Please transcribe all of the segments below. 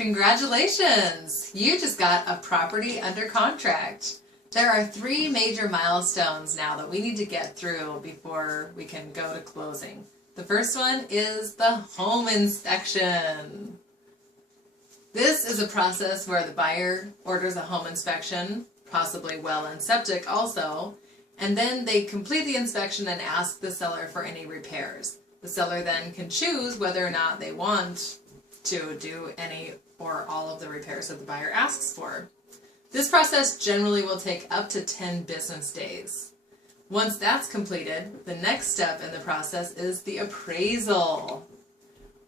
Congratulations! You just got a property under contract. There are 3 major milestones now that we need to get through before we can go to closing. The first one is the home inspection. This is a process where the buyer orders a home inspection, possibly well and septic also, and then they complete the inspection and ask the seller for any repairs. The seller then can choose whether or not they want to do any or all of the repairs that the buyer asks for. This process generally will take up to 10 business days. Once that's completed, the next step in the process is the appraisal.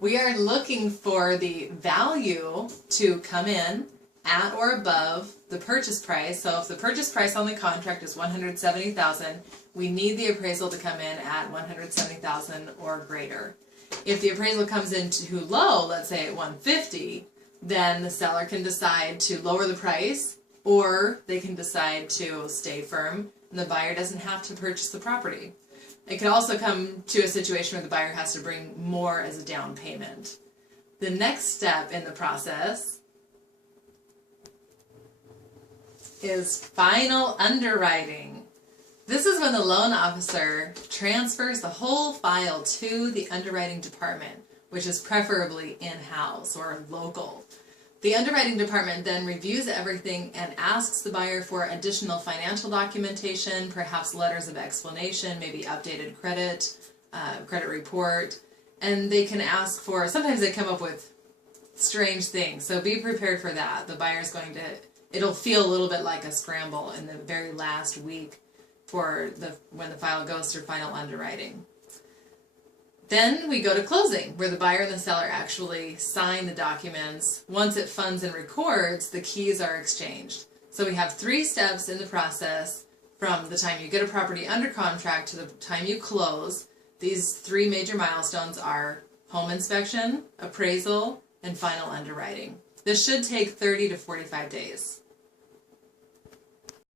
We are looking for the value to come in at or above the purchase price. So if the purchase price on the contract is $170,000, we need the appraisal to come in at $170,000 or greater. If the appraisal comes in too low, let's say at $150,000, then the seller can decide to lower the price, or they can decide to stay firm and the buyer doesn't have to purchase the property. It can also come to a situation where the buyer has to bring more as a down payment. The next step in the process is final underwriting. This is when the loan officer transfers the whole file to the underwriting department, which is preferably in-house or local. The underwriting department then reviews everything and asks the buyer for additional financial documentation, perhaps letters of explanation, maybe updated credit report, and they can ask for, sometimes they come up with strange things, so be prepared for that. The buyer's going to, it'll feel a little bit like a scramble in the very last week when the file goes through final underwriting. Then we go to closing, where the buyer and the seller actually sign the documents. Once it funds and records, the keys are exchanged. So we have 3 steps in the process from the time you get a property under contract to the time you close. These 3 major milestones are home inspection, appraisal, and final underwriting. This should take 30 to 45 days.